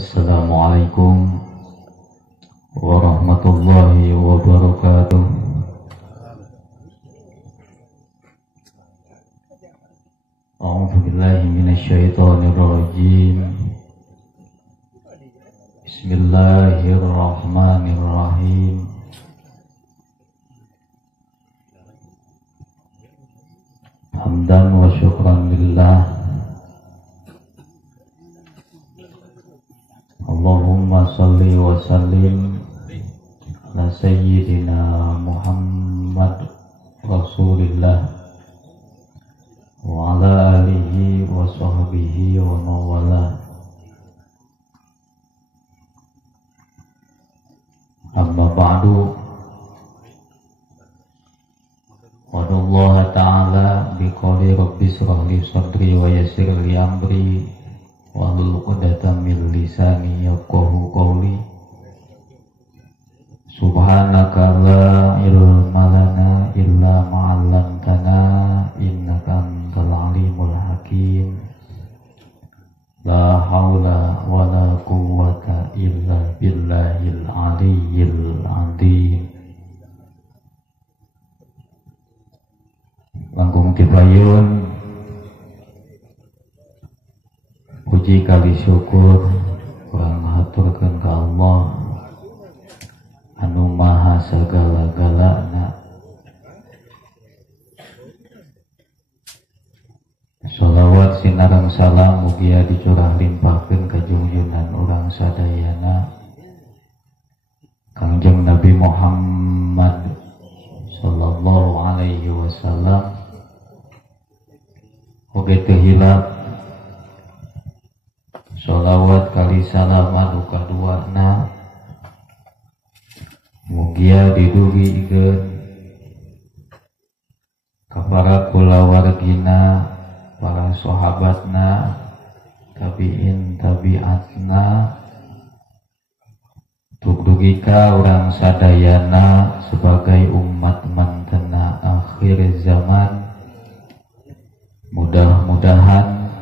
Assalamualaikum warahmatullahi wabarakatuh. A'udzu billahi minasyaitonir rajim. Bismillahirrahmanirrahim. Hamdan wa syukran lillah. Allahumma salli wa sallim ala sayyidina Muhammad Rasulillah wa ala alihi wa sahbihi wa mawala. Amma ba'du. Qala Allah ta'ala biqouli rabbi shrah li sadri wa yassir li amri wahlul 'uqdatam min lisani yafqahu qawli. Subhanaka la ilma lana illa ma 'allamtana innaka antal alimul hakim. La haula wala quwwata illa billahil aliyyil azim. Langkung tipayun puji kali syukur kurang haturkeun ka Allah anu maha sagala-galana. Shalawat sinareng salam mugia dicurah limpahkeun ka junjungan urang sadayana Kangjeng Nabi Muhammad sallallahu alaihi wasallam. Oge teu hilap sholawat kali salam anu kaduana mugia didugikeun ka para kulawargina, para sahabatna, tabi'in tabi'atna, dugi ka urang sadayana sebagai umat mantena akhir zaman. Mudah-mudahan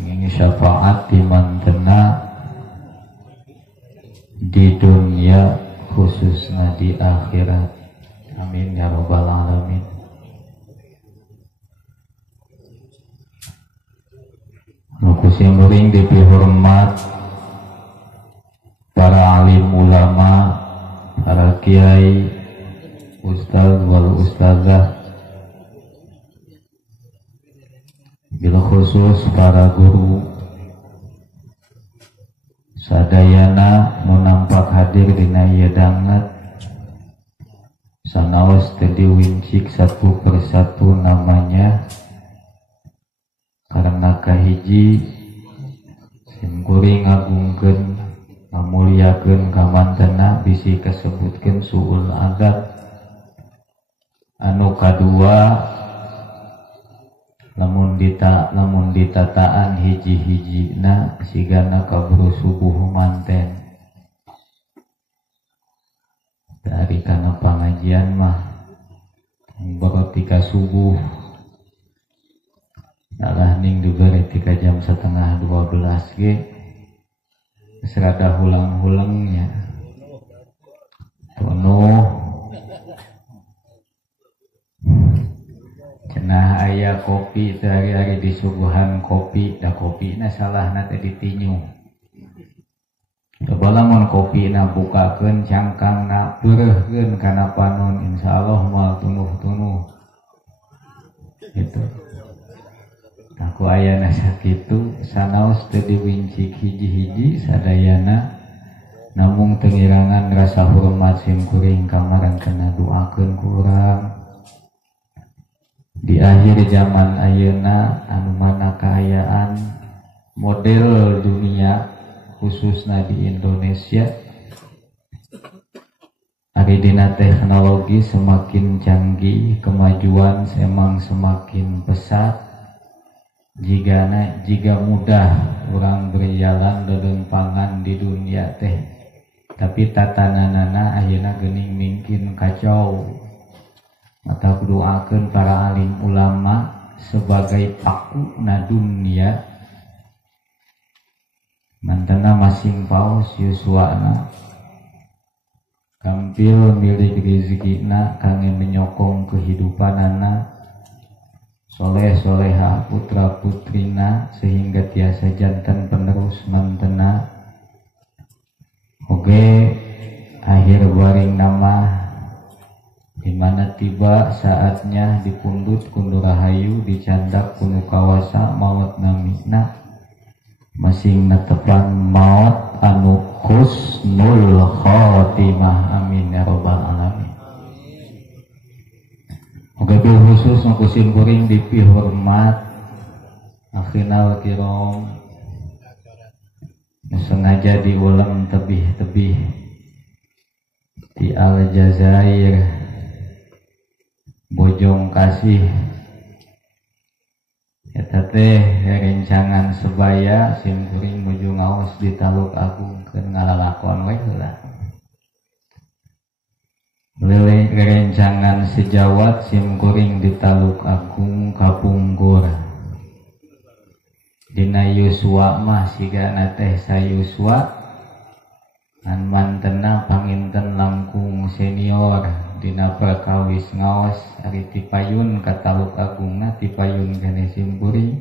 ingin syafaat di mantena di dunia khususnya di akhirat. Amin ya rabbal alamin. Nukusimuring dipihormat para alim ulama, para kiai, ustaz wal ustazah, bil khusus para guru sadayana nu nampak hadir dina ieu dangat sanaos teu diwincik satu persatu namanya karena kahiji simkuring ngagungkeun ngamuliakeun ka mantena bisi kasebutkeun suul adab. Anu kadua lamun ditataan hiji-hijina sigana kaburu subuh manten. Dari kana pangajian mah berotika subuh dalah ning dibere tika jam 11:30 ge serada hulang-hulangnya penuh cenah aya kopi sehari-hari disuguhan kopi, da kopina salahna teh ditinyu. Coba lamun kopina bukakeun cangkangna peureuhkeun kana panon, insyaallah moal tunuh-tunuh. Gitu. Aku ayana sakitu sanaos teu diwincik hiji-hiji sadayana namung tengirangan rasa hormat simkuring kamaran kena doakeun ku urang. Di akhir zaman ayeuna anu mana kaayaan model dunia khususna di Indonesia ari dina teknologi semakin canggih, kemajuan emang semakin pesat. Jika mudah urang berjalan lelumpangan di dunia teh, tapi tatananana ayeuna geuning mungkin kacau. Mata doakeun para alim ulama sebagai paku na dunia mantena masing paus yuswana kampil milik rizkina kangge menyokong kehidupan anak soleh-soleha putra putrina sehingga tiasa jantan penerus mantena oge akhir waring nama dimana tiba saatnya dipundut kundu rahayu dicandak kunu kawasa maut namina masing natepan maut anu husnul khotimah amin ya rabbal alamin. Moga bil khusus ngukusin kuring dipi hormat akhinal kiram sengaja diulang tebih-tebih di Aljazair Bojong Kasih eta teh rencangan sebaya sim kuring nuju ngaos di Taluk Agung keur ngalalakon we heula. Lele rencangan sejawat sim kuring di Taluk Agung kapungkur. Dina Yuswa mah sigana teh sayuswa an mantena panginten langkung senior dina perkawis ngaos ari tipayun ka Taluk Agungna tipayun kene simpuri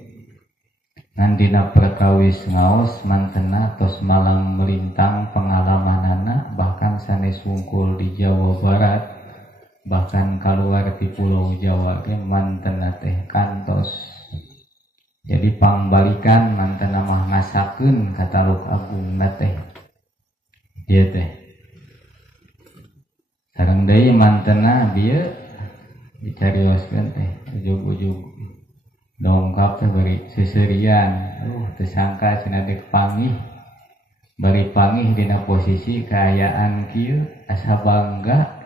ngan dina perkawis ngaos mantena tos malang melintang pengalamanana bahkan sanes wungkul di Jawa Barat bahkan keluar di Pulau Jawa ge mantena teh kantos jadi pangbalikan mantena mah ngasakeun ka Taluk Agungna teh ieu teh sareng deui mantena bieu dicarioskeun teh ujug-ujug dongkap teh bari seserian teu sangka cenah dek pangih bari pangih dina posisi kaayaan kieu asa bangga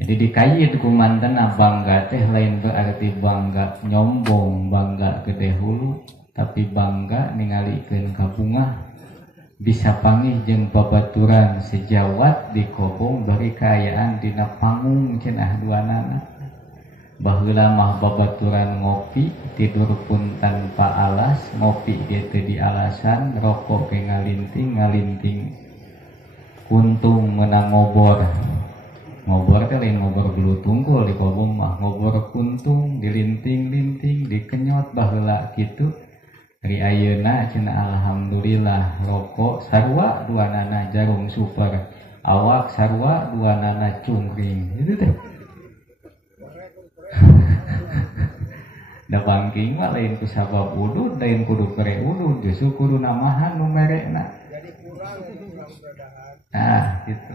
jadi dikayit ku mantena bangga teh lain berarti bangga nyombong bangga gede hulu tapi bangga ningalikeun ka bunga bisa pangih jeung babaturan sejawat di kobong bari kaayaan dina panggung cenah duanana baheula mah babaturan ngopi tidur pun tanpa alas ngopi dia teu di alasan rokok ke ngalinting kuntung meunang ngobor teh lain ngobor bulu tungkul di kobong mah ngobor kuntung dilinting-linting dikenyot baheula kitu. Dari ayeuna cenah alhamdulillah rokok sarua duanana jarum super awak sarua duanana cungkring itu teh da bangking mah lain ku sabab udud lain kudu kere udud justru kudu namahan nu merekna jadi kurang gitu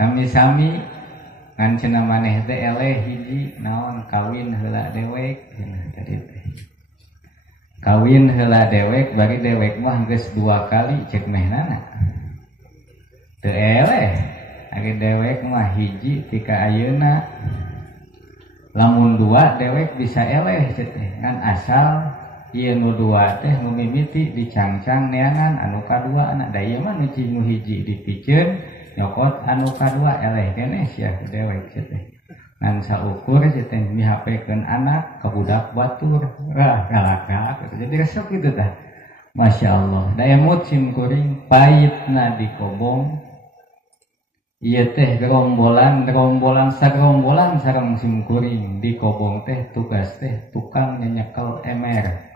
sami-sami ngan cenah maneh teh eleh hiji naon kawin heula dewek tadi teh kawin heula dewek bari dewek mah geus 2 kali cek mehnana teu eleh ari dewek mah hiji tika ayeuna lamun 2 dewek bisa eleh teh kan asal ieu nu 2 teh nu mimiti dicangcang neangan anu kadua anak da ieu mah nu hiji dipikeun nyokot anu kadua eleh keneh sia dewek teh ngan saukur teh mihapekeun anak ka budak batur galak jadi resep kitu tah masyaallah da emut sim kuring paitna di kobong ieu teh gerombolan sareng sim kuring di kobong teh tugas teh tukang nyekel emer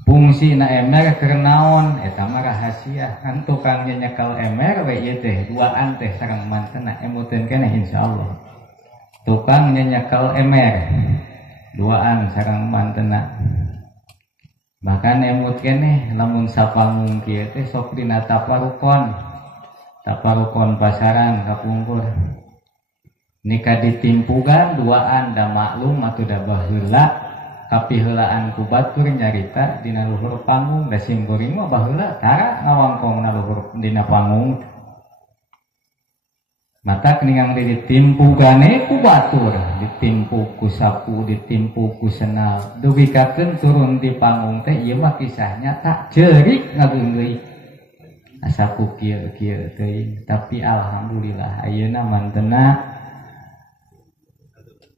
fungsi na emer keur naon eta mah rahasia kan tukang nyekel emer we ieu teh duaan teh sareng mantena emuteun keneh insyaallah tukang nyekel emer duaan sareng mantena bahkan emut keneh lamun sapangung kieu teh sok dina taparukon pasaran kapungkur nikah ditimpugan duaan da maklum atuh da baheula kapiheulaan ku batur nyarita dina luhur panggung da sim kuring mah baheula tara ngawangkongna luhur dina panggung mata keningang ditimpugane ku batur ditimpu ku sapu ditimpu ku senal dubikakeun turun di panggung teh ieu mah kisah nyata ceurik ngageunggeui asa ku kieu teuing tapi alhamdulillah ayeuna mantena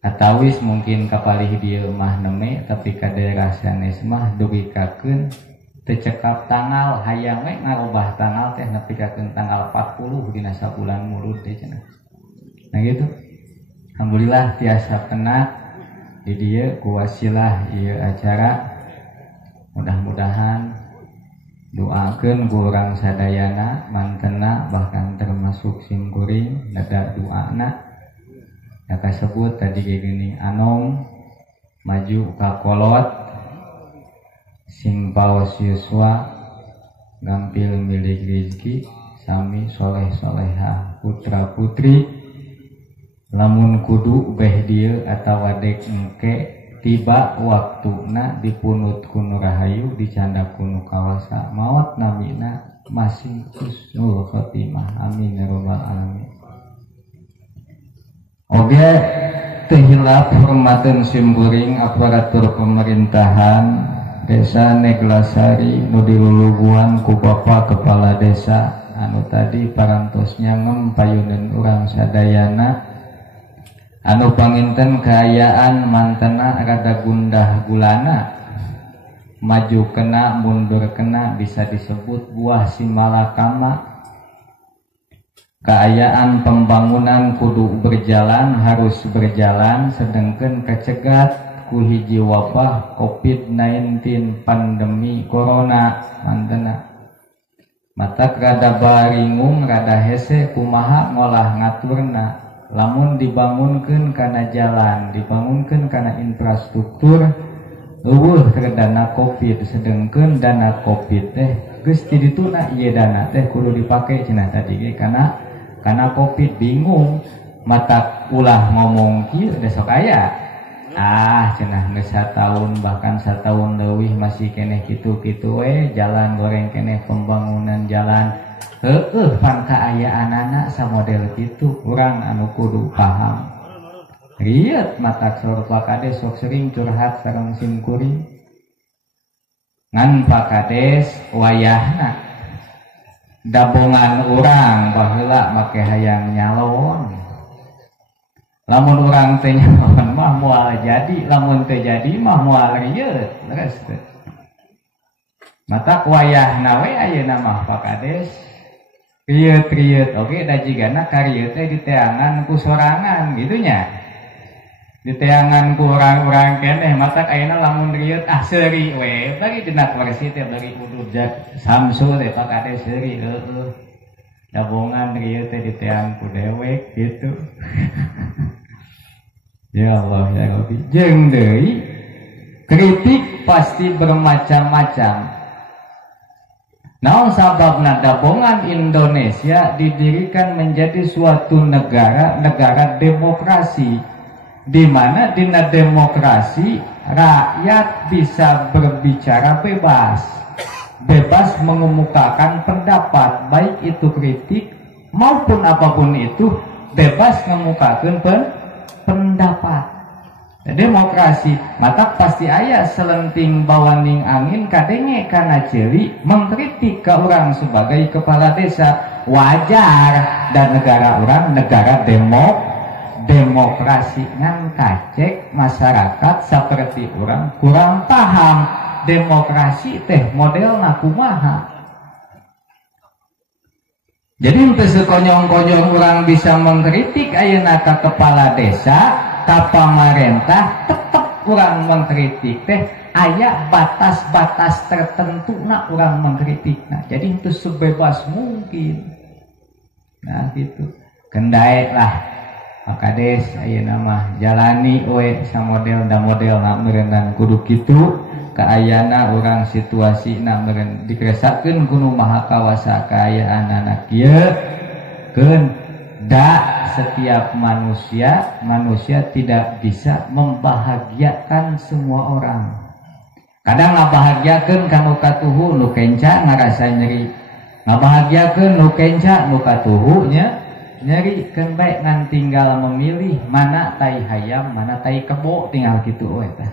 atawis mungkin kapalih dia mah neme tapi ka daerah sanes mah dugikakeun teu cekap tanggal hayang we ngarobah tanggal teh nepikakeun tanggal 40 dina sabulan mulud teh cenah. Nah gitu. Alhamdulillah tiasa kena di dieu ku wasilah ieu acara. Mudah-mudahan doakeun ku urang sadayana mantena bahkan termasuk simkuring dada doana ya kasebut tadi geuning Anom maju ka kolot sing paos yuswa gampil milik rezeki sami soleh-solehah putra putri lamun kudu beh dieu atawa dek engke tiba waktuna dipunut kunu rahayu dicanda kunu kawasa maot namina masing husnul khotimah amin ya rabbal alamin. Oge teu hilap hormateun simkuring aparatur pemerintahan Desa Neglasari nu diluluguan ku Bapak Kepala Desa anu tadi parantos nyangem payuneun urang sadayana anu panginten kaayaan mantena rada gundah gulana maju kena mundur kena bisa disebut buah simalakama. Kaayaan pembangunan kudu berjalan harus berjalan sedengkeun kacegat ku hiji wabah COVID-19 pandemi corona mantena matak rada baringung rada hese kumaha ngolah ngaturna. Lamun dibangunkeun kana jalan, dibangunkeun kana infrastruktur, eueuh keur dana Covid sedengkeun dana Covid teh geus ti dituna ieu dana teh kudu dipake cenah tadi ge kana Covid bingung mata ulah ngomong kieu besok aya. Cenah geus sataun bahkan sataun leuwih masih keneh kitu-kitu we jalan goreng keneh pembangunan jalan. Pan kaayaanana samodel kitu urang anu kudu paham. Rieut matak saur Pak Kades sok sering curhat sareng simkuring. Ngan Pak Kades wayahna dabongan urang baheula make hayang nyalon. Lamun urang teh nyalon mah moal jadi, lamun teu jadi mah moal rieut. Leres teh. Matak wayahna we ayeuna mah Pak Kades. Riet oke da jigana karieu teh diteangan ku sorangan gitunya. Diteangan ku urang-urang keneh matak ayeuna lamun riet seuri we bagi dina versi teh bagi udud Samsul teh Pak Kades seuri dabongan rieu teh diteang ku dewek gitu. Ya Allah ya Rabbi jeung deui kritik pasti bermacam-macam. Naon sababna dabongan Indonesia didirikan menjadi suatu negara demokrasi di mana dina demokrasi rakyat bisa berbicara bebas mengemukakan pendapat baik itu kritik maupun apapun itu bebas mengemukakan pendapat. Demokrasi mata pasti aya selenting bawaning angin kadenge kana ceuli mengkritik ka urang sebagai kepala desa wajar dan negara urang negara demokrasi ngan kacek masyarakat seperti urang kurang paham demokrasi teh modelna kumaha. Jadi teu sekonyong-konyong urang bisa mengkritik ayeuna ka kepala desa ka pamarentah tetep urang mengkritik teh aya batas-batas tertentu na urang mengkritik. Nah, jadi itu sebebas mungkin. Nah, gitu. Kendae lah Pak Kades ayeuna mah jalani we samodel da model na meureunnan kudu kitu kaayana urang situasina meureun dikeresakeun ku Nu Maha Kawasa kaayaan kieu keun da setiap manusia tidak bisa membahagiakan semua orang. Kadang ngabahagiakeun kanu katuhu nu kenca ngarasa nyeri, ngabahagiakeun nu kenca nu katuhu nya nyeri keun bae ngan tinggal memilih mana tai hayam mana tai kebo tinggal kitu we tah.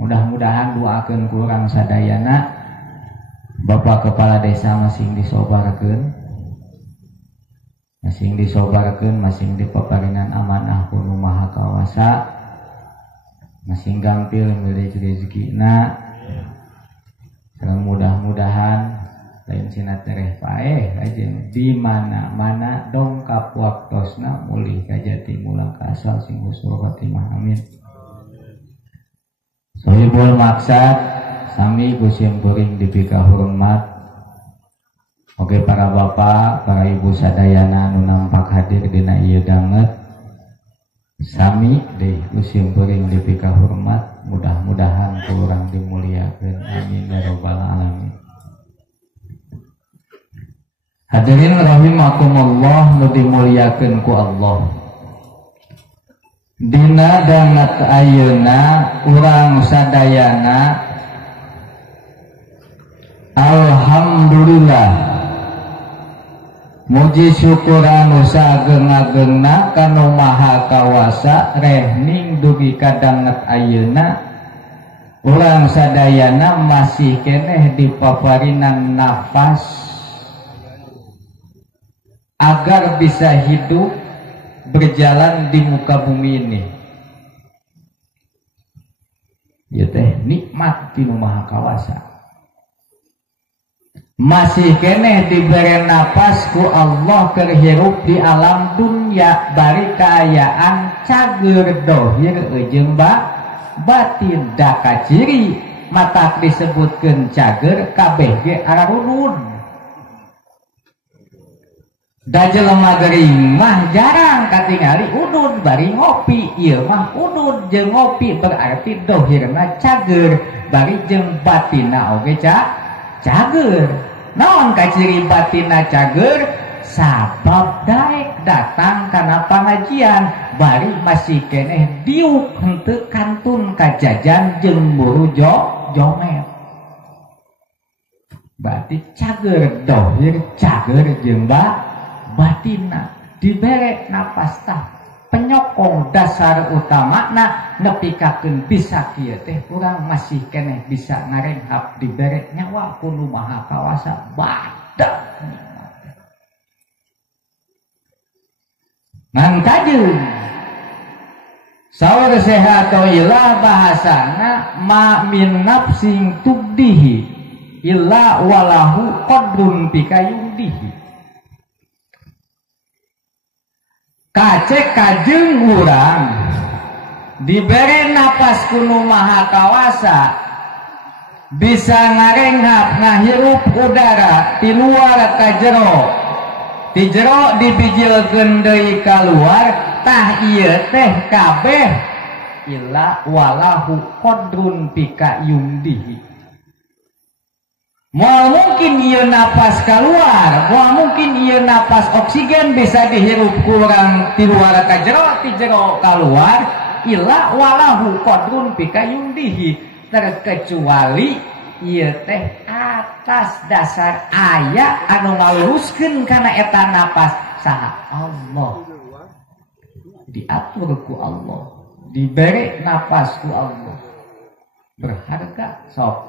Mudah-mudahan doakeun ku urang sadayana Bapak Kepala Desa masing disobarkeun masing dipaparingan amanah ku Nu Maha Kawasa masih gampil milih rezekina. Sareng mudah-mudahan lain cina tereh paeh aja di mana-mana dongkap waktosna mulih ka jati mulang ka asal sing husnul khotimah amin. Sohibul maksad sami Gusim Kuring dipika hormat. Oke para bapak, para ibu sadayana nu nampak hadir dina ieu danget. Sami deui Gusim Kuring dipika hormat, mudah-mudahan kurang dimuliakeun amin ya rabbal alamin. Hadirin rahimakumullah nu dimuliakeun ku Allah. Dina dangat ayeuna urang sadayana alhamdulillah muji syukuran sageng-agengna kanu maha kawasa rehning dugi ka dangat ayeuna urang sadayana masih keneh dipaparinan nafas agar bisa hidup berjalan di muka bumi ini. Ya teh nikmat tinu maha kawasa. Masih keneh diberi napas ku Allah keur hirup di alam dunya bari kaayaan cager dohir jeung batin daka ciri mata disebutkeun cager kabeh ge ararudun. Da jelema geuring mah jarang katingali udud bari ngopi. Ieu mah udud jeung ngopi berarti dohirna cager bari jeung batinna oge cager. Naon kaciri batinna cager? Sabab daek datang kana pangajian bari masih keneh diuk henteu kantun kajajan jeung buru jomet. Berarti cager dohir cager jeung batina dibere napas tah penyokong dasar utamana nepikakeun bisa kieu teh urang masih keneh bisa ngarenghap dibere nyawa ku nu maha kawasa badak nikmat ngan kajeung saur sehat ilah bahasana ma min nafsing tubdihi illa walahu qadrun pikayudihi. Kacek kajeng urang diberi napas kuno maha kawasa bisa ngarenghap ngahirup udara di luar ka jero di jero dibijilkeun deui kaluar tah ieu teh kabeh illa walahu qadrun pika yumdihi. Moal mungkin ieu napas keluar, moal mungkin ieu napas oksigen bisa dihirup kurang di luar ka jero, di jero keluar, illa walahu qadrun pika yumdihi, terkecuali ieu teh atas dasar aya anu ngaluruskeun kana eta napas saha Allah. Diatur ku Allah, diberi napas ku Allah. Berharga sok.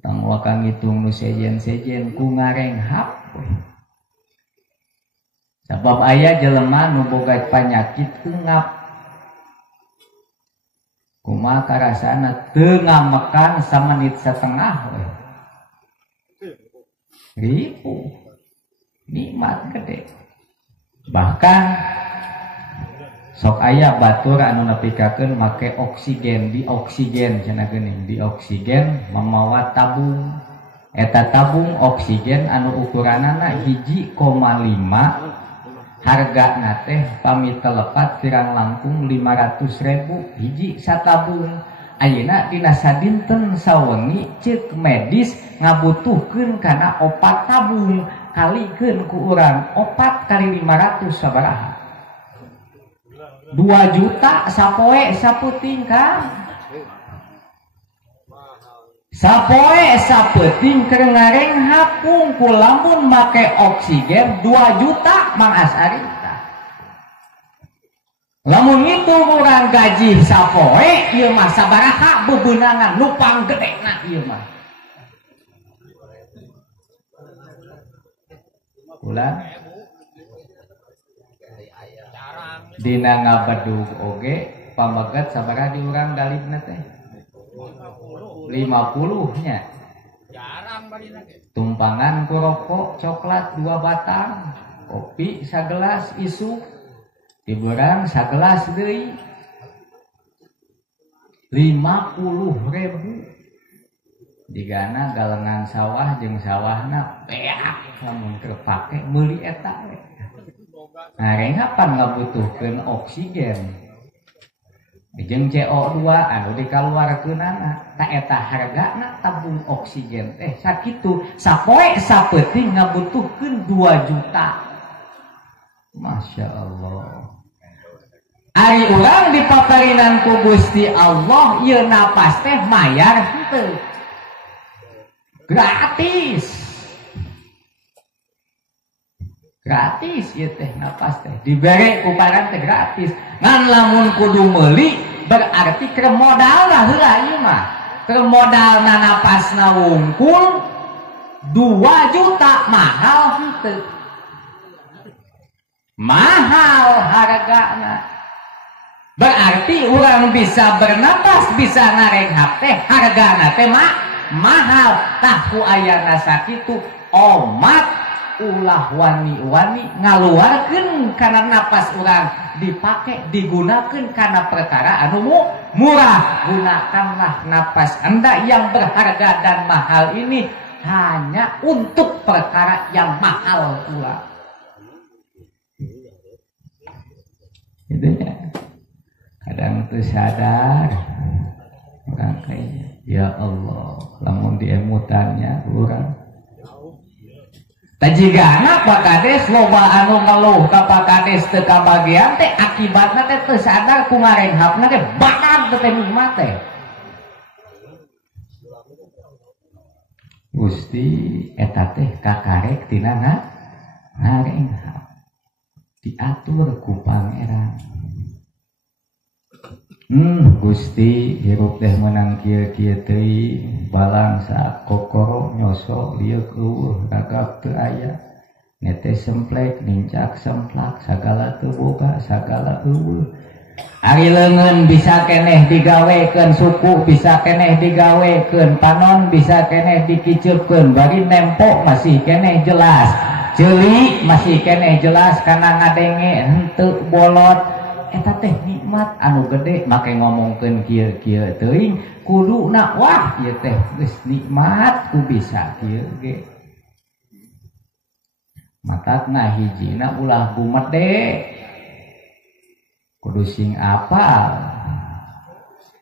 Tang wakang ngitung nu sejen-sejen ku ngarenghap. Sabab aya jelema nu boga panyakit eungap. Kumaha karasana teu ngamekan samanit satengah we. Ribu nikmat gede. Bahkan sok aya batur anu nepikakeun make oksigen di oksigen cenah geuning di oksigen mamawa tabung eta tabung oksigen anu ukuranana 1,5 hargana teh pami telepat pirang langkung 500.000 hiji satabung. Ayeuna dina sadinten sawengi ceuk medis ngabutuhkeun kana opat tabung kalikeun ku urang 4 kali 500 sabaraha 2 juta sapoe saputing kan sapoe saputing keur ngarenghap ku lamun make oksigen 2 juta Mang Asarita. Lamun itu urang gaji sapoe ieu mah sabaraha bebeunangan nu panggedena ieu mah ulah dina ngabedug oge pambagat sabaraha di urang dalibna teh 50 nya jarang barina tumpangan ku rokok coklat 2 batang kopi sagelas isu di urang sagelas deui 50.000 digana galengan sawah jeung sawahna beak lamun keur pake meuli eta we. Ngareng kapan ngabutuhkeun oksigen jeung CO2 anu dikaluarkeunana ta eta hargana tabung oksigen teh sakitu sapoe sapeuting ngabutuhkeun 2 juta. Masya Allah. Ari urang dipaparinan ku Gusti Allah ieu napas teh mayar henteu. Gratis ieu teh napas teh dibere ku parang teh gratis ngan lamun kudu meuli berarti keur modal lah heula ieu mah keur modalna napasna wungkul 2 juta mahal henteu mahal hargana berarti urang bisa bernapas bisa ngarenghap teh hargana teh mahal tah ku ayana sakitu omat ulah wani-wani ngaluarkeun kana napas urang dipake digunakeun kana perkara anu murah. Gunakanlah napas Anda yang berharga dan mahal ini hanya untuk perkara yang mahal pula. Gitu ya. Kadang tuh sadar orang kayaknya ya Allah lamun diemutannya urang tajigana Pak Kades loba anu ngeluh ka Pak Kades teu kabagian teh akibatna teh teu sadar ku ngarenghapna teh badag teh nikmat teh Gusti eta teh kakarek tina ngarenghap diatur ku Pangeran. Gusti hirup teh menang kieu-kieu teuing balang sa kokoro nyoso lieu eueuh ragap teu aya nete semplek nincak semplak sagala teu boga sagala eueuh ari leungeun bisa keneh digawekeun suku bisa keneh digawekeun panon bisa keneh dikiceupkeun bari nempo masih keneh jelas ceuli masih keneh jelas kana ngadenge henteu bolot eta teh nikmat anu gede make ngomongkeun kieu-kieu teuing kuduna wah ieu teh geus nikmat ku bisa kieu ge matatna hijina ulah gumede kudu sing apal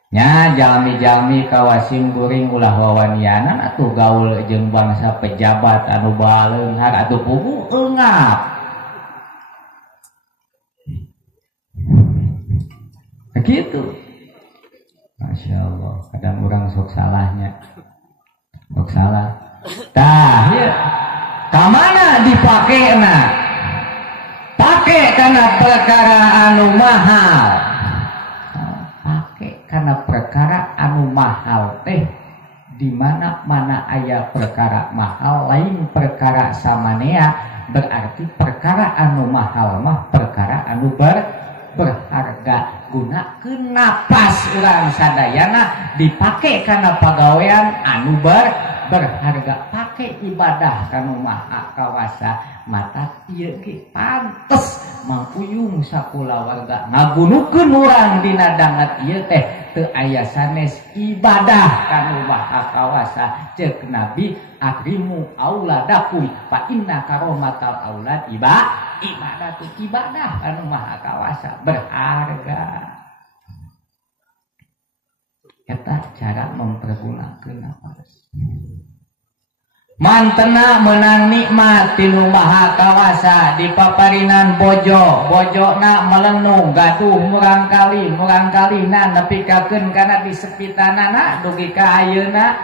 nya jalmi-jalmi kawasim guring ulah wawanianan atuh gaul jeung bangsa pejabat anu baleunghar atuh pugu eungap gitu. Masya Allah kadang orang sok salahnya sok salah tah ya kamana dipakena pake karena perkara anu mahal pake karena perkara anu mahal teh di mana aya perkara mahal lain perkara samanea berarti perkara anu mahal mah perkara anu berharga gunakeun napas urang sadayana dipake kana pagawean anu berharga pake ibadah kanu maha kawasa mata ieu ge pantes mangkuyung sakulawarga ngagunukeun urang dina dangat ieu teh teu aya sanes ibadah kanu maha kawasa ceuk Nabi akrimu auladakum fa inna karomatal aulad ibadah kanu maha kawasa berharga eta cara mempergunakeun napas mantena menang nikmat tinu maha kawasa di paparinan bojona melenung gaduh murang kalina nepikakeun kana di sepitanana dugi ka ayeuna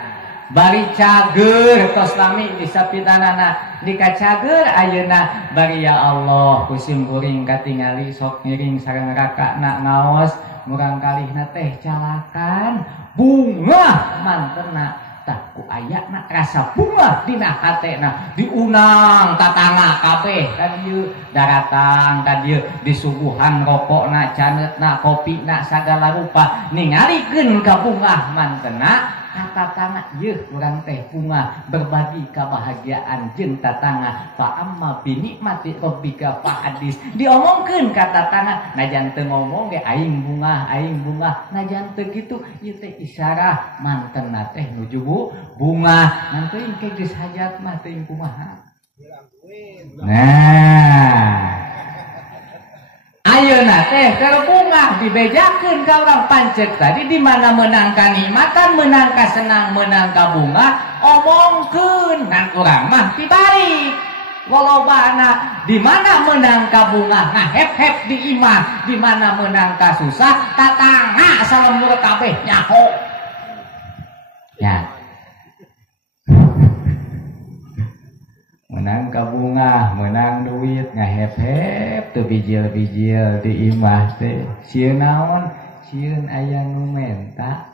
bari cager tos lami di sepitanana di kacager ayeuna bari ya Allah kusim kuring katingali sok ngiring sareng rakana ngaos murang kalihna teh calakan bunga mantena tah ku ayana rasa bunga dina hatena diunang tatangga kabeh ka dieu daratang ka dieu disuguhan rokokna canetna kopina sagala rupa ningalikeun ka bunga mantena tatangga yeuh urang teh bunga berbagi kebahagiaan jeung tatangga fa amma bi nikmati rabbika fahadis diomongkeun ka tatangga najan teu ngomong ge aing bunga najan teu kitu ieu teh isyarah mantenna teh nuju bunga nanti engke geus hajat mah teuing kumaha nah ayeuna teh keur bunga dibejakeun ka urang pancet tadi di mana meunang kanikmatan meunang ka senang meunang ka bunga omongkeun ngan urang mah dibalik walobana di mana meunang ka bunga ngahep-hep di imah di mana meunang ka susah tatangga salembur kabeh nyaho ya menang ka bunga menang duit ngahep-hep teu bijil-bijil di imah teh sieun naon sieun aya nu menta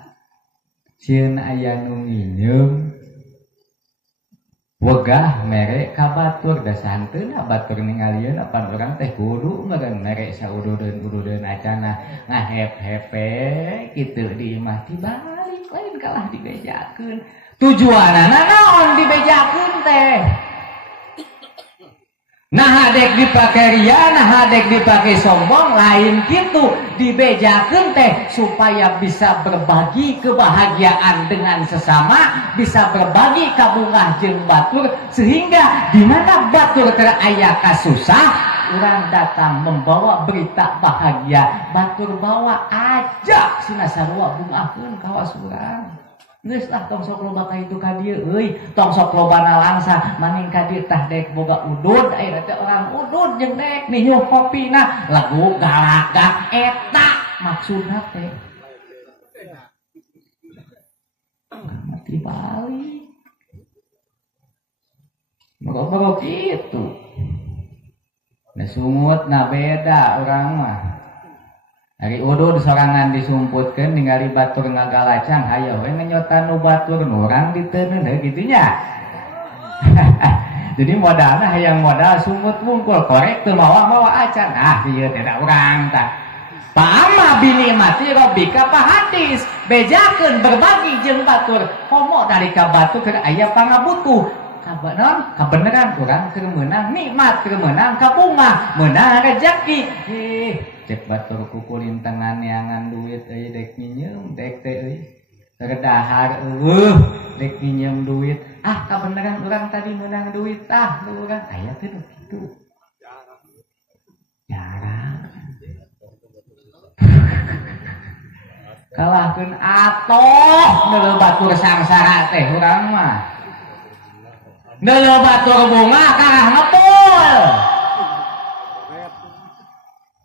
sieun aya nu nginyeum wegah mere ka batur da santeuna batur ningalieun pan urang teh kudu meureun mere saududeun acana ngahep-hepe kitu di imah tibalik lain kalah dibejakeun tujuanana naon dibejakeun teh nah dek dipake ria, nah dek dipake sombong, lain gitu dibejakeun teh supaya bisa berbagi kebahagiaan dengan sesama, bisa berbagi kabungah jeung batur sehingga di mana batur teu aya kasusah, urang datang membawa berita bahagia, batur bawa ajak sina sarua bungakeun kawas urang. Geus lah tong sok loba ka itu ka dieu euy tong sok lobana langsa maning ka dieu tah dek boga udud ayeuna teh orang udud jeung dek ninyuh kopina lagu galagak eta maksudna teh mati balik moga-moga kitu na sumutna beda urang mah hari udud sorangan disumputkeun ningali batur ngagalacang hayo we ngenyotan nu batur nurang diteuneun kitu nya. Jadi modalna hayang modal sumut wungkul korek teu mawa acan. Ah ieu teh da urang tah. Pama bini mati rabbika fahadis bejakeun berbagi jeung batur. Komo dari ka batur keur aya pangabutuh. Kabeneran urang keur meunang nikmat keur meunang kabunga meunang rezeki. Cek batur kukulin tangan neangan duit euy dek nyieum dek teh euy terdahar dek nyieum duit ah kabeneran urang tadi meunang duit tah urang aya teh kitu jarang kalahkeun atoh neuleuh batur sangsara teh urang mah neuleuh batur bunga kalah ngepul.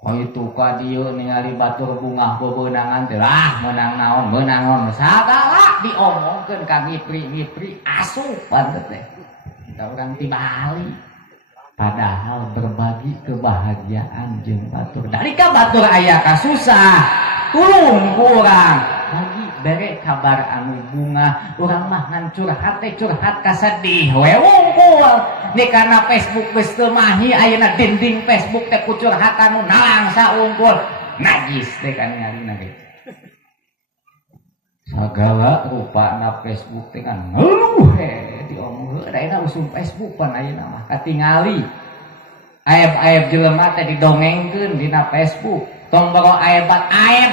Oh itu ka dieu ningali batur bunga bebeunangan teh lah meunang naon sagala diomongkeun ka ngipri-ngipri asupan teh da urang tibalik padahal berbagi kebahagiaan jeung batur dari ka batur aya kasusah tulung ku urang bagi bere kabar anu bunga urang mah ngan curhat ka sedih we wungkul nih karena Facebook geus teu mahi ayeuna dinding Facebook teh ku curhatan nu nalangsa unggul najis teh kan nyarina ge sagala rupana Facebook teh kan diomongkeun ayeuna usum Facebook pan ayeuna mah katingali aib-aib jelema teh didongengkeun dina Facebook tomboro aib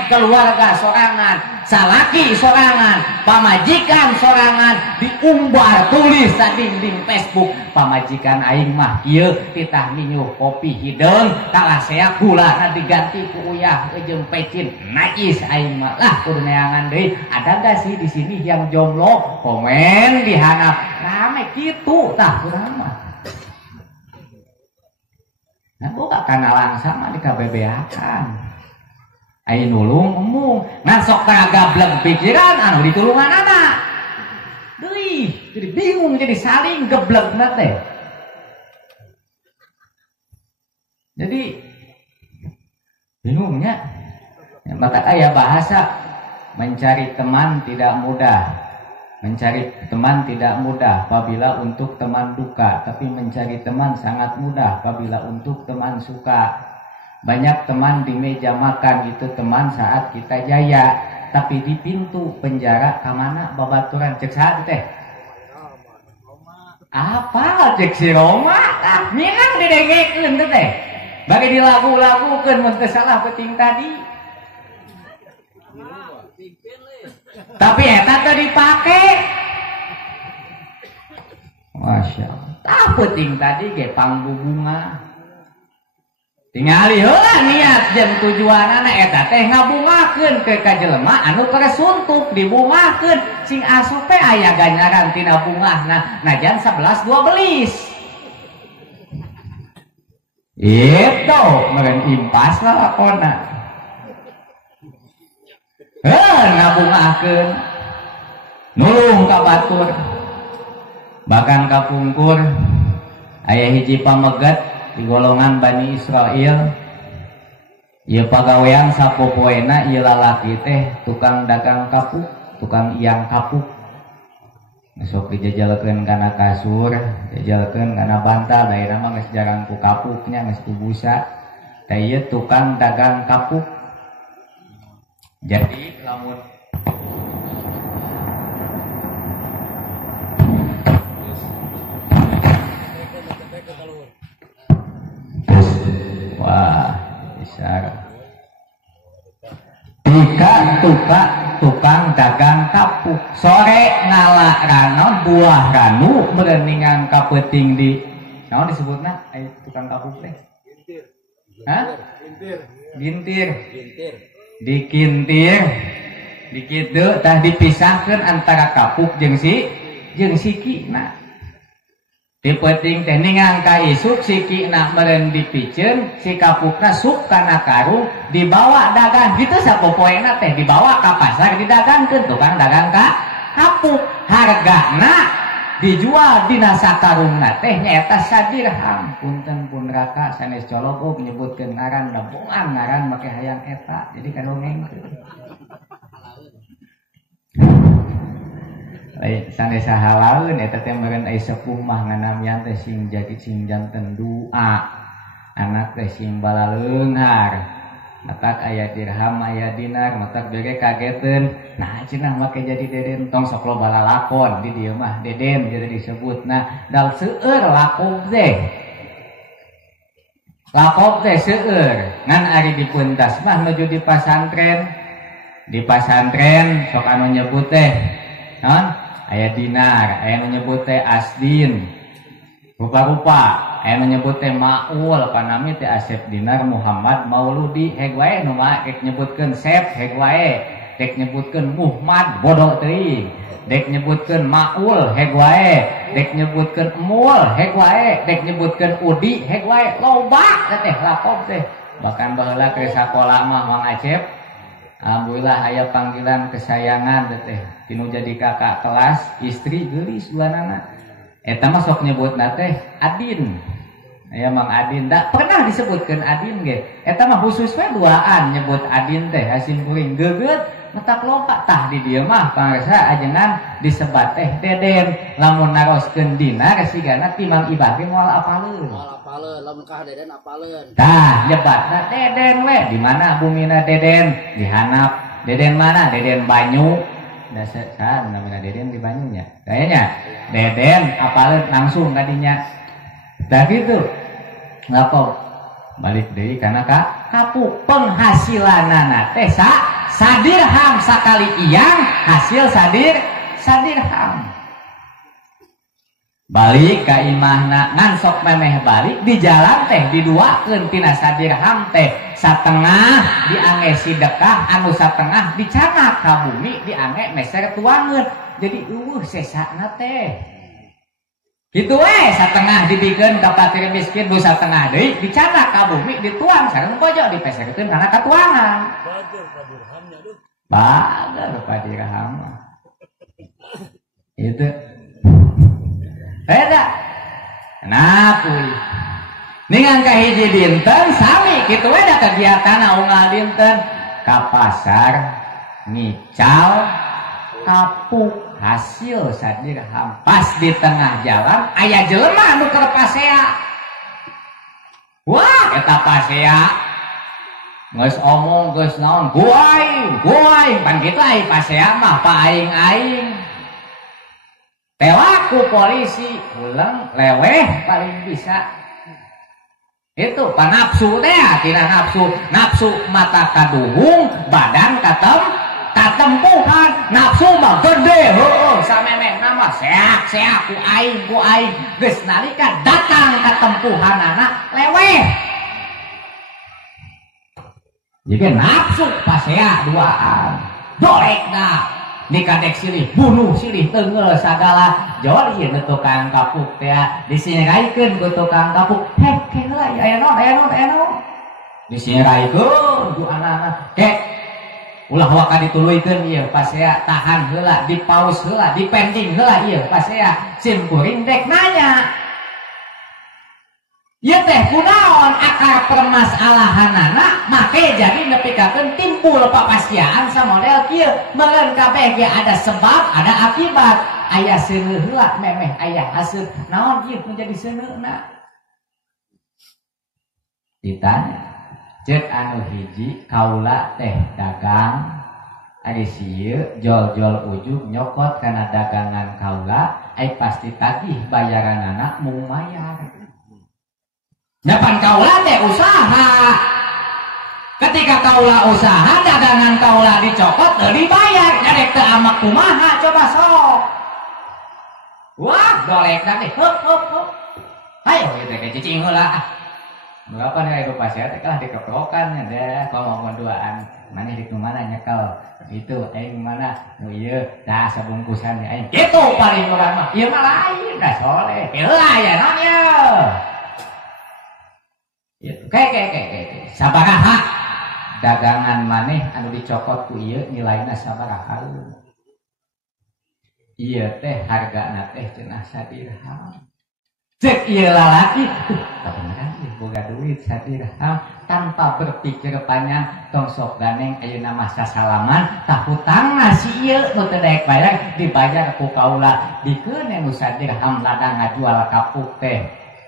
keluarga sorangan salaki sorangan pamajikan sorangan diumbar tulis sa dinding Facebook pamajikan aing mah kieu titah ninyuh kopi hideung kalasea gulana diganti ku uyah jeung pecin najis aing mah lah kudu neangan deui ada gak sih di sini yang jomblo komen di handap rame kitu tah urang mah nah boga kana langsama di KBBA-kan ai nulung umum ngan sok gablek pikiran anu ditulunganana deui jadi bingung jadi saling geblekna teh jadi bingungnya maka aya bahasa mencari teman tidak mudah Mencari teman tidak mudah apabila untuk teman duka, tapi mencari teman sangat mudah apabila untuk teman suka. Banyak teman di meja makan itu teman saat kita jaya, tapi di pintu penjara kamana babaturan cek saat teh. Apa cek si Roma? Ah, nyinang didengekeun teh. Bagi di lagu-lagukeun mun teu salah penting tadi. Tapi eta teh dipake. Masya Allah. Tah penting tadi ge pangbubunga. Tingali heula niat jeung tujuanana eta teh ngabungakeun ke ka jelema anu karesuntuk dibungakeun sing asup teh aya ganjaran tina bungahna najan 11 12. Itu meureun impas lah lakona. Ngabungakeun nulung ka batur bahkan kapungkur aya hiji pamegat di golongan Bani Israel. Ieu pagawean sapopoena ieu lalaki teh tukang dagang kapuk, tukang iyang kapuk. Sok dijajalkeun kana kasur, jajalkeun kana bantal, daerah mah geus jarang ku kapuknya, geus ku busa. Teh ieu tukang dagang kapuk. Jadi lamun wah, isyarat. Tika tukang dagang kapuk. Sore ngala ranon buah ranu mereningan kapeuting di naon disebutna tukang kapuk teh? Hah? Gintir. Dikintir. Dikitu tah dipisahkeun antara kapuk jeung sikina. Dipeuting teh ningang ka isuk sikina meureun dipiceun, si kapukna sup kana karung dibawa dagang kitu sapopoena teh dibawa ka pasar didagangkeun tukang dagang ka kapuk. Hargana dijual dina sakarungna teh nyaeta sadirham. Punten pun raka sanes colok nyebutkeun ngaran nebongan ngaran make hayang eta. Jadi kadongengkeun. Sanes halaun eta teh meureun aya sepuh mah nganamian teh sing jadi sing janten dua anak teh sing balaleunghar matak aya dirham aya dinar matak bege kageteun nah cenah make jadi deden tong sok loba lalakon di dieu mah deden jadi disebut. Nah dal seueur lakob teh seueur ngan ari dipuntas mah nuju di pasantren sok anu nyebut teh naon aya dinar, aya menyebut teh asdin, rupa-rupa, aya menyebut teh maul, panami teh Asep Dinar Muhammad Mauludi, heg wae nu mah rek nyebutkeun Sep, heg wae, rek nyebutkeun Muhammad bodoh teuing, rek nyebutkeun maul, heg wae, rek nyebutkeun emul, heg wae, rek nyebutkeun udi, heg wae, loba teh lakob teh. Bahkan baheula ke sakola mah Mang Acep alhamdulillah aya panggilan kesayangan teh tinu jadi kakak kelas istri geulis ulanana eta mah sok nyebutna teh Adin aya Mang Adin da pernah disebutkeun Adin ge eta mah khusus we duaan nyebut Adin teh hasim kuring geugeut matak loba tah di dieu mah pangarsa ajengan disebat teh deden lamun naroskeun dinar sigana timang ibah ge moal apaleun lamun ka deden apaleun tah nyebatna deden we di mana bumina deden dihanap deden mana deden Banyu da saha namina deden di Banyunya kayaknya deden apaleun langsung kadinya tah kitu ngapok balik deui kana ka kapuk penghasilanana teh sadirham sakali iyang hasil sadirham balik ka imahna ngan sok memeh balik di jalan teh diduakeun tina sadirham teh satengah diangge sidekah anu satengah dicanak ka bumi diangge meser tuangeun jadi sesana teh kitu we satengah dibikeun ka fakir miskin bu satengah deui dicanak ka bumi dituang sareng pojok dipeserkeun kana katuangan bager ka dirham itu beda nah kuy ningan ka hiji dinten sami kitu we da kegiatan unggal dinten ka pasar ngical kapuk hasil sadirham pas di tengah jalan aya jelema anu keur pasea. Wah eta pasea geus omong geus naon guaing pan kitu ai pasea mah paing-aing tewa ku polisi ulang leweh paling bisa itu panapsu teh tina nafsu mata kaduhung badan katempuhan nafsu mah gede heueuh samemeh nama seak ku aing geus nalika datang katempuhanana leweh. Jadi nafsu pasea duaan dorek dah dikadek silih bunuh silih teungel sagala jol ieu tukang kapuk teh disingiraikeun ku tukang kapuk heh heula aya naon disingiraikeun ku anak-anak kek ulah waka dituluykeun ieu pasea tahan heula dipaus heula dipending heula ieu pasea sim kuring dek nanya ieu teh kunaon akar permasalahanana make jadi nepikakeun timbul papasiaan samodel kieu meureun kabeh ge ada sebab ada akibat aya seuneu heula memeh aya hasil naon ieu menjadi seuneuna ditanya ceuk anu hiji kaula teh dagang adi sieu jol-jol ujug nyokot kana dagangan kaula ai pasti tagih bayaranana mung mayar. Dapan kaula teh usaha. Ketika kaula usaha dagangan kaula dicokot teu dibayar, nyarek teu amak kumaha coba sok. Wah, dolek teh heup. Hayo ieu teh cicing heula. Berapa nih aya pasea teh kalah dikeprokan nya ngomong duaan. Maneh di mana nyekel. Itu aing mana nu ieu tah sabungkusan aing. Kitu paling urang mah. Ieu mah lain da soleh. Heula ya naon ieu. Kayak sabaraha dagangan maneh anu dicokot ku ieu nilaina sabaraha ieu teh hargana teh cenah sadirham cek ieu lalaki beneran ieu boga duit sadirham tanpa berpikir panjang tong sok ganeng ayeuna mah sasalaman tah hutangna si ieu nu teu daek bayar dibayar ku kaula dikeun anu sadirham ladang ngajual kapuk teh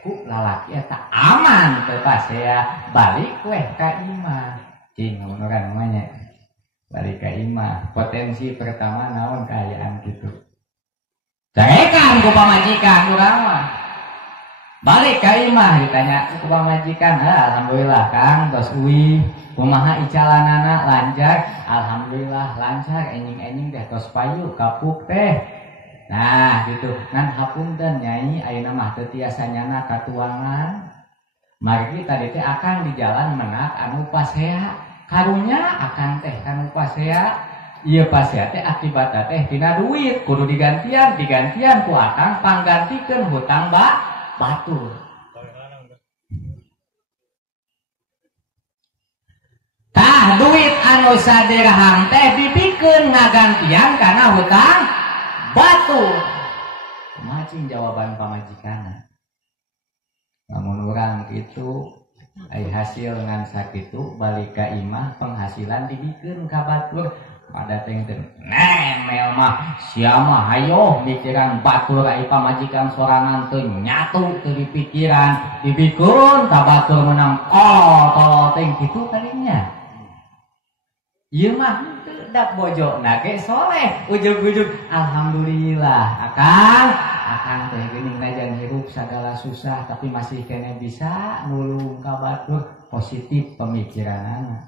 ku lalaki eta aman teu pasea balik weh ka imah cing ngomong orang namanya balik ka imah potensi pertama naon kaayaan kitu carekan ku pamajikan urang mah balik ka imah ditanya ku pamajikan alhamdulillah Kang tos uwi kumaha icalanana lancar alhamdulillah lancar enjing-enjing teh tos payu kapuk teh. Nah gitu ngan hapunten Nyai ayeuna mah teu tiasa nyana katuangan margi tadi teh akang di jalan menak anu pasea karunya akang teh anu pasea ieu pasea teh akibatna teh tina duit kudu digantian ku akang panggantikeun hutang batur tah duit anu sadirham teh dipikeun ngagantian kana hutang batur. Macing jawaban pamajikanna. Lamun urang kitu ai hasil ngan sakitu balik ka imah penghasilan dibikeun ka batur pada tengten. Nemel mah sia mah hayo mikiran batur ai pamajikan sorangan teu nyatu teu dipikiran dibikeun ka batur menang tolol teng kitu tadinya. Ieu mah dak bojona ge soleh ujug-ujug alhamdulillah akang teh geuning najan hirup sagala susah tapi masih kene bisa nulung ka batur positif pemikiranana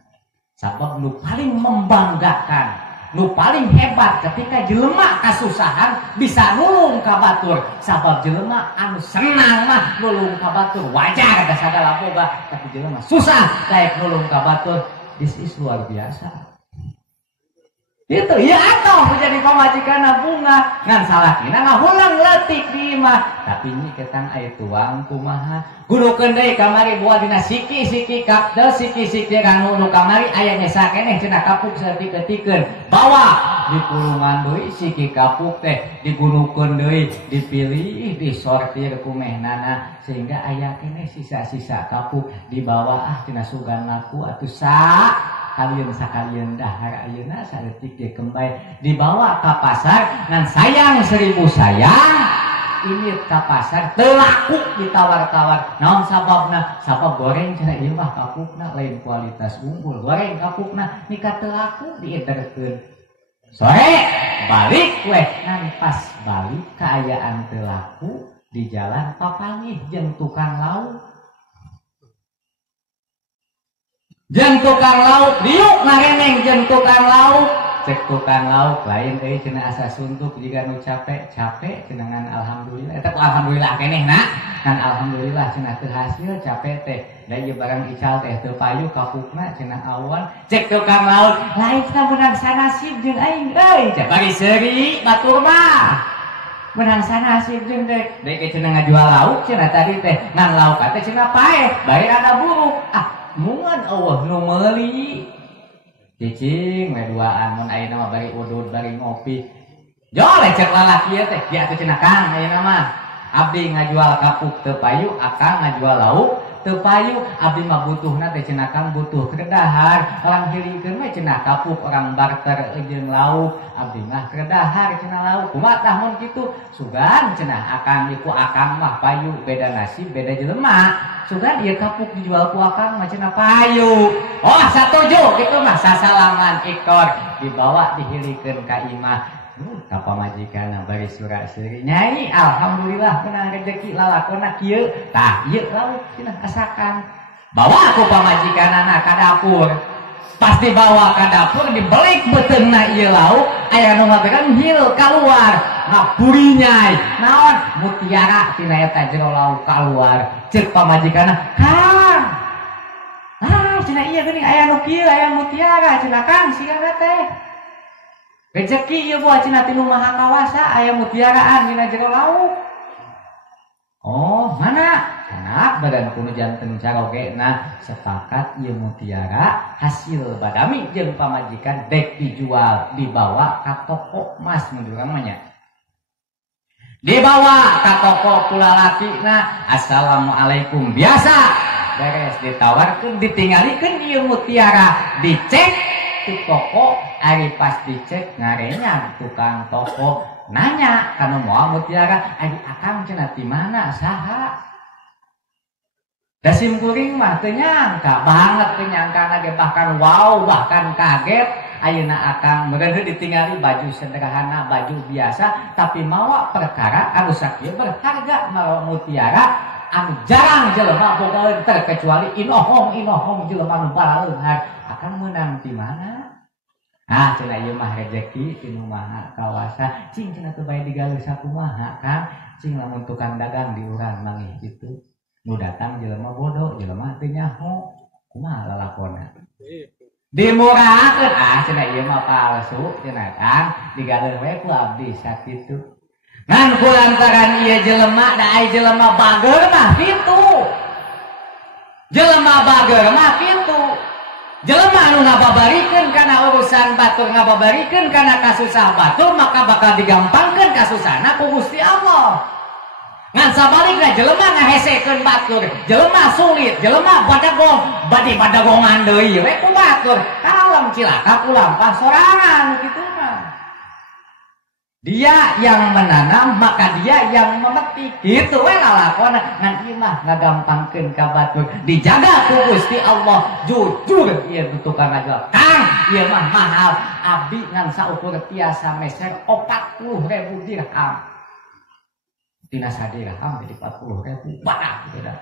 sabab nu paling membanggakan nu paling hebat ketika jelema kasusahan bisa nulung ka batur sabab jelema anu senang mah nulung ka batur wajar ada sagala boga tapi jelema susah daek nulung ka batur this is luar biasa. Itu ya atoh menjadi pamajikanna bunga ngan salakina ngahulang leutik di imah tapi nyi ketang aya tuang kumaha gunukeun deui kamari buat dina siki-siki kapdel siki-siki kanu nu kamari aya nyesa keneh cenah kapuk saeutik-eutikeun bawa dipulungan deui siki kapuk teh digunukeun deui dipilih disortir ku mehnana sehingga aya keneh sisa-sisa kapuk dibawa cenah sugan laku atuh kalian sakalian dahar ayeuna saeutik ge kembali dibawa ke pasar ngan sayang 1000 sayang ini ke pasar teu laku ditawar-tawar naon sababna sabab goreng cenah ieu mah kapukna lain kualitas unggul goreng kapukna nikah teu laku diederkeun sore balik we ngan pas balik kaayaan teu laku di jalan papangih jeung tukang lauk jeung tukang lauk diuk ngareneng jeung tukang lauk cek tukang lauk lain euy cenah asa suntuk jiga nu capek cenah ngan alhamdulillah eta alhamdulillah kenehna ngan alhamdulillah cenah teu hasil capek teh da ieu barang ical teh teu payu kapukna cenah awan cek tukang lauk lain ka menang sanasib jeung aing euy cek bari seuri batur mah menang sanasib jeung deuk deuk cenah ngajual lauk cenah tadi teh ngan lauk teh cenah paeh bari ada buruk mungan eueuh nu meuli cicing we duaan mun ayeuna mah bari udud bari ngopi jole cek lalaki teh kieu teh cenah Kang ayeuna mah abdi ngajual kapuk teu payu akang ngajual lauk teu payu abdi mah butuhna teh cenah Kang butuh kedahar orang hilikeun we cenah kapuk orang barter jeung lauk abdi mah kedahar cenah lauk kumaha tah mun kitu sugan cenah akang iku akang mah payu beda nasib beda jelema sugan ieu kapuk dijual ku akang mah cenah payu oh satuju kitu mah sasalaman ekor dibawa dihilikeun ka imah ka pamajikanna bari sura-suri nyai alhamdulillah kena rezeki lalakonna kieu tah ieu lauk cenah asakan bawa ku pamajikanna ka dapur pas dibawa ka dapur dibelik beteungna ieu lauk aya nu ngaberan hil kaluar ngapuri nyai naon mutiara tina eta jero lauk kaluar ceuk pamajikanna Kang cenah ieu geuning aya nu kieu aya mutiara cenah Kang sigana teh rezeki ieu buah cenah ti nu maha kawasa aya mutiaraan dina jero lauk oh mana anak badan kuno janten carogena sepakat ieu mutiara hasil badami jeung pamajikan dek dijual dibawa ka toko emas mundur namanya dibawa ka toko ku lalakina assalamualaikum biasa beres ditawarkeun ditinggalikeun ieu mutiara dicek di toko ari pas dicek ngarenya tukang toko nanya kana moal mutiara ari akang cenah ti mana saha da simkuring mah teu nyangka banget teu nyangka ge bahkan wow bahkan kaget ayeuna akang meureun ditingali baju sederhana baju biasa tapi mawa perkara anu sakieu berharga mawa mutiara anu jarang jelema bogaeun terkecuali inohong jelema nu balaeunghar akan menang di mana? Cenah ieu mah rezeki tinu maha kawasa. Cing cenah teu bae digalih sakumaha kan? Cing lamun tukang dagang di urang mangih kitu. Nu datang jelema bodoh, jelema teu nyaho. Kumaha lalakonna? Dimurahakeun cenah ieu mah palsu cenah kan? Digalih we ku abdi sakitu. Ngan kulantaran ieu jelema da aya jelema bager mah kitu. Jelema bager mah kitu. Jelema anu ngababarikeun kana urusan batur ngababarikeun kana kasusah batur maka bakal digampangkeun kasusahna ku Gusti Allah. Ngan sabalikna jelema ngahesekeun batur, jelema sulit, jelema badagong, bade badagongan deui we ku batur. Kalem cilaka ku lampah sorangan kitu mah. Dia yang menanam maka dia yang memetik. Gitu we lalakonna ngan ieu mah ngagampangkeun ka batur. Dijaga ku Gusti Allah jujur ieu tukang ngajual. Kang, ieu mah mahal. Abdi ngan saukur tiasa meser 40.000 dirham. Tina sadirham jadi 40.000 badak gitu dah.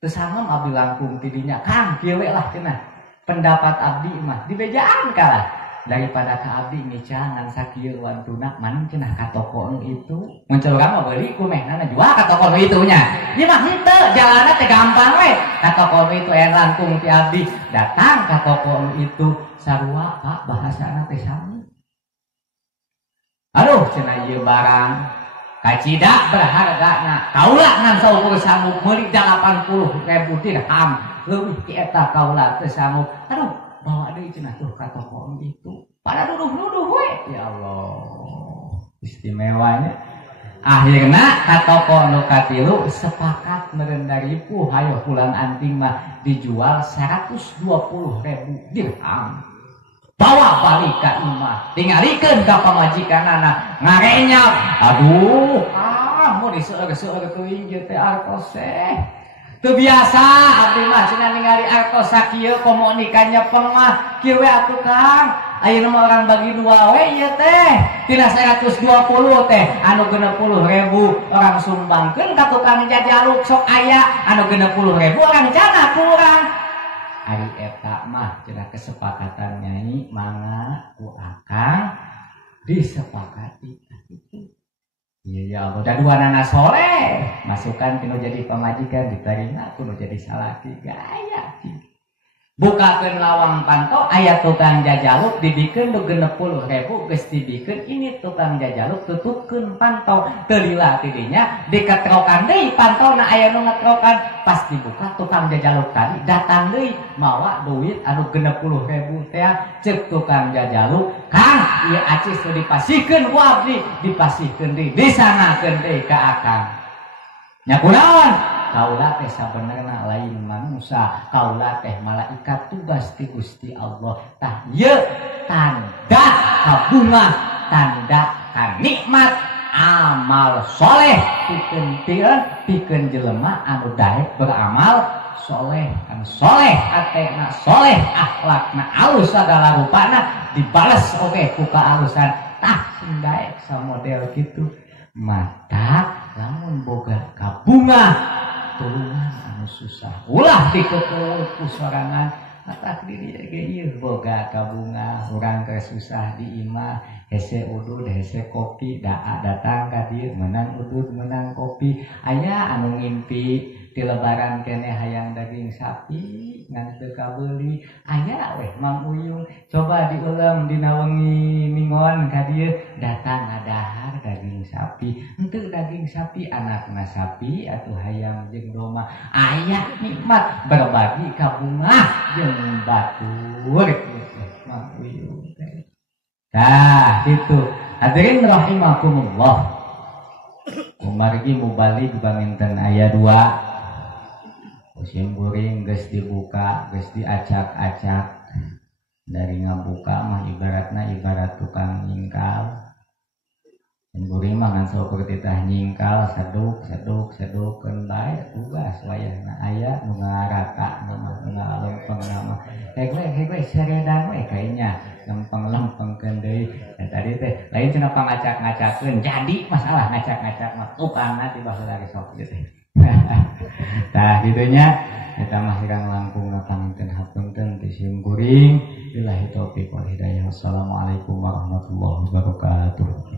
Teu sangem abdi langkung ti dinya. Kang, kieu we lah cenah. Pendapat abdi mah dibejaan kalah. Daripada ka abdi ngicangan sakieu wantuna man cenah ka toko nu itu muncul urang mah beuli ku mehnana jual ka toko nu itu nya ieu mah henteu jalanna teh gampang we ka toko nu itu aya langkung ti abdi datang ka toko nu itu sarua Pak bahasana teh sami aduh cenah ieu barang kacida berhargana kaula ngan saukur sanggup meuli 80.000 dirham leuwih ti eta kaula teu sanggup aduh bawa deui cenah tuh ka toko itu pada nuduh-nuduh we ya Allah istimewanya Akhirna ka toko nu katilu sepakat meureun daripu hayo pulang anting mah dijual 120.000 dirham. Bawa balik ka imah, tingalikeun ka pamajikanana ngarenyap. Aduh, mau diseueur-seueur teuing ieu teh artos teh. Teu biasa abdi mah cenah ningali artos sakieu komo nikah nyepeng mah kieu we atuh Kang. Ayeuna mah orang bagi dua we ieu teh. Tina 120 teh anu 60.000 orang sumbangkeun ka tukang jajaluk sok aya anu 60.000 orang jana kurang. Ari eta mah cenah kesepakatan nyai mangga ku akang disepakati kitu. Iya, udah dua nana soleh, masukkan kino jadi pemajikan diterima, kuno jadi salaki gaya. Bukakeun lawang pantau, aya tukang jajaluk dibikeun 60.000 geus dibikeun ini tukang jajaluk tutupkeun pantau teu lila tidinya diketrokan deui pantauna aya nu ngetrokan pas dibuka tukang jajaluk tadi datang deui mawa duit anu 60.000 teh ceuk tukang jajaluk Kang ieu acis teu dipasihkeun ku abdi dipasihkeun deui disanakeun deui ka akang nya kunaon kaula teh sabenerna lain manusia kaula teh malaikat tugas ti Gusti Allah tah ieu tanda kabunga tanda kanikmat amal soleh pikeun jelema anu daek beramal soleh anu soleh atena soleh akhlakna alus sagala rupana dibales oge ku kaalusan tah sing daek samodel kitu mata lamun boga kabunga turunan anu susah ulah dikekeul ku sorangan matak diri ge ieu boga kabunga urang teh susah di imah hese udud hese kopi datang ka dieu meunang udud meunang kopi aya anu ngimpi ti lebaran keneh hayang daging sapi ngan teu kabeuli aya weh Mang Uyung coba diuleum dina wengi mingon ka dieu datang ngadahar daging sapi henteu daging sapi anakna sapi atuh hayam jeung domba aya nikmat berbagi ka bunga jeung batur Mang Uyung tah kitu hadirin rahimakumullah umargi mubalik paminten aya 2 musim guring geus dibuka geus diacak-acak dari ngabuka mah ibarat tukang nyingkal guring mah ngan saperti tah nyingkal seduk-seduk-sedukkeun bae tugas wayahna aya nu ngaraka mah ngalempeng nama hege seredan we kayaknya lempeng-lempengkeun deui tadi teh lain cenah pangacak-ngacakeun jadi masalah ngacak-ngacak mah tukangna ti baheula ge sok kitu tah gitunya eta mah hirang langkung ngapanginten hapunten ti sim kuring billahi taufiq wal hidayah. Wassalamualaikum warahmatullahi wabarakatuh.